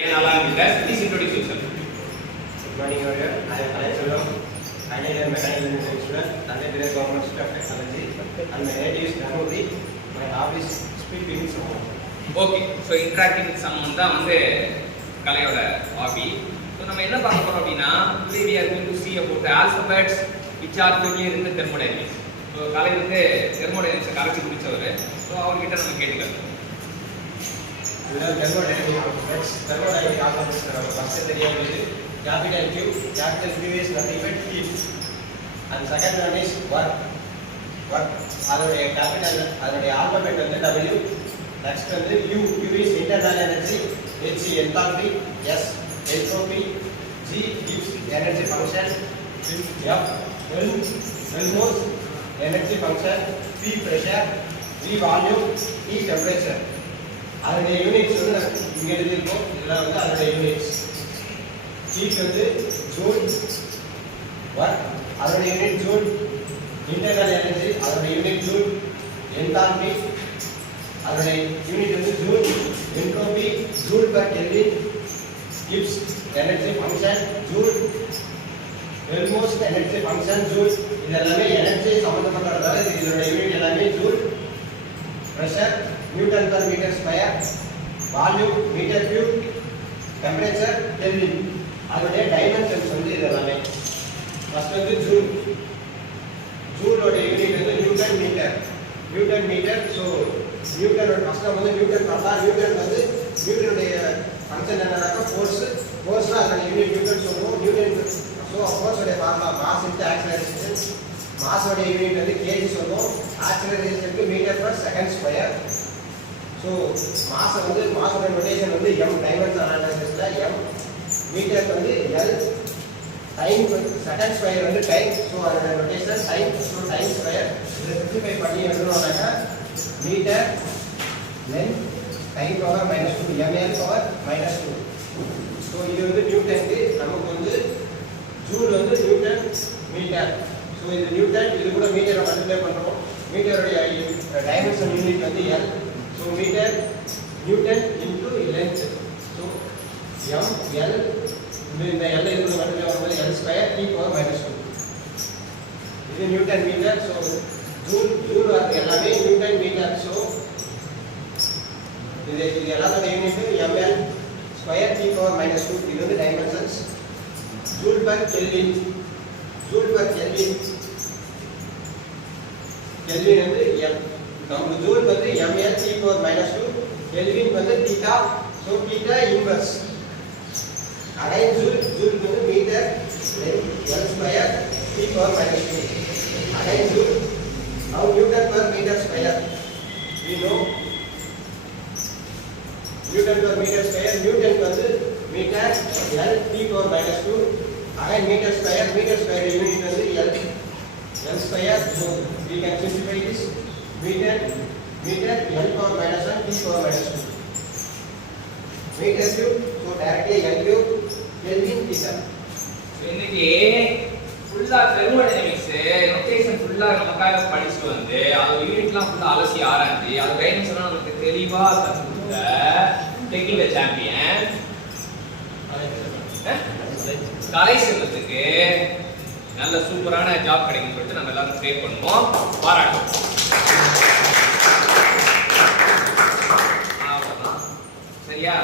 Please introduce yourself. Good morning, everyone. I am Kalai Selvam, final year mechanical engineering student, Tanjore Government Institute of Technology, and my age is Dharmuri. My hobby is speaking in sound. Okay, so interacting with someone தான் வந்து கலையோட hobby. So நம்ம என்ன பார்க்க போறோம் அப்படின்னா today we are going to see about the alphabets which are familiar in the thermodynamics. So கலை வந்து தெர்மோடைனமிக்ஸை கலைச்சி குடிச்சவர். ஸோ அவர்கிட்ட நம்ம கேட்டுக்கலாம். Thermodynamics alphabets first தெரியாது. Capital Q is nothing but heat. And second one is work. அதோடைய capital அதோடைய alphabet வந்து W. Next வந்து U is internal energy, H enthalpy, S entropy, G gives energy function, F Helmholtz energy function, P pressure, V volume, E temperature. அதோடைய units வந்து இங்க எழுதிருக்கோம். இதெல்லாம் வந்து அதோடைய யூனிட்ஸ். ஹீட் வந்து ஜூல், ஒர்க் அதோடைய யூனிட் ஜூல், இன்டர்னல் எனர்ஜி அதோடைய unit joule, enthalpy அதோடைய யூனிட் வந்து joule, entropy joule per kelvin, Gibbs energy function joule, Helmholtz energy function joule. இது எல்லாமே எனர்ஜி சம்பந்தப்பட்டதால இதோட யூனிட் எல்லாமே joule. Pressure Newton per meter square, volume meter cube, temperature Kelvin. அதோட dimensions வந்து இதெல்லாமே. First வந்து ஜூல். ஜூலோட யூனிட் வந்து நியூட்டன் மீட்டர். ஸோ நியூட்டனோட ஃபர்ஸ்ட் வந்து நியூட்டன் பார்த்தா நியூட்டன் வந்து நியூட்டனுடைய ஃபங்க்ஷன் என்னன்னாக்கா ஃபோர்ஸ்னா அதோட யூனிட் நியூட்டன் சொல்லுவோம். நியூட்டன் ஸோ ஃபோர்ஸோட ஃபார்முலா மாஸ் இன்டு ஆக்ஸலரேஷன். மாஸோட யூனிட் வந்து கேஜி சொல்லுவோம். ஆக்ஸலரேஷனுக்கு meter per second square. So மாஸோட நோட்டேஷன் வந்து m டைமென்ஷன் அனாலிசிஸ்ல m, மீட்டர் வந்து l, டைம் செகண்ட் ஸ்கொயர் வந்து டைம். ஸோ அதோட notation time. So time square இதை சிம்பிளிஃபை பண்ணி எழுதணும்னாக்கா meter length time power -2 ml power -2. So இது வந்து நியூட்டனுக்கு. நமக்கு வந்து ஜூல் வந்து நியூட்டன் மீட்டர். ஸோ இது நியூட்டன், இது கூட மீட்டரை மல்டிப்ளை பண்ணுறோம். மீட்டருடைய டைமென்ஷன் யூனிட் வந்து l. So meter Newton into length. So m l இந்த l இதுல வந்து வரும்போது l ஸ்கொயர் t பவர் -2. இது நியூட்டன் மீட்டர். ஸோ ஜூல் வரது எல்லாமே நியூட்டன் மீட்டர். ஸோ இது எல்லாத்தோட unit ml square t power -2. இது வந்து டைமென்ஷன்ஸ். ஜூல் பர் கெல்வின் வந்து m. நம்ம ஜூல் வந்து ml t பவர் -2, கெல்வின் வந்து theta. So theta inverse. Again joule வந்து metre l square t power -2. Again joule. now newton per meter square. we know newton per meter square. newton வந்து metre l t power -2. Again metre square unit வந்து l square. so we can simplify this. meter l power -1 t power -2 meter cube. so directly l cube kelvin theta. So இன்னைக்கு ஃபுல்லா thermodynamics notation ஃபுல்லா நமக்காக படிச்சுட்டு வந்து அது யூனிட்லாம் ஃபுல்லா அலசி ஆராய்ச்சி அது கைடன்ஸ் எல்லாம் நமக்கு தெளிவா கற்றுக் டெக்கிங் த சாம்பியன் கலை செல்வத்துக்கு நல்ல சூப்பரான ஜாப் கிடைக்கும் சொல்லிட்டு நம்ம எல்லாரும் ப்ரே பண்ணுவோம், பாராட்டுவோம். சரியா?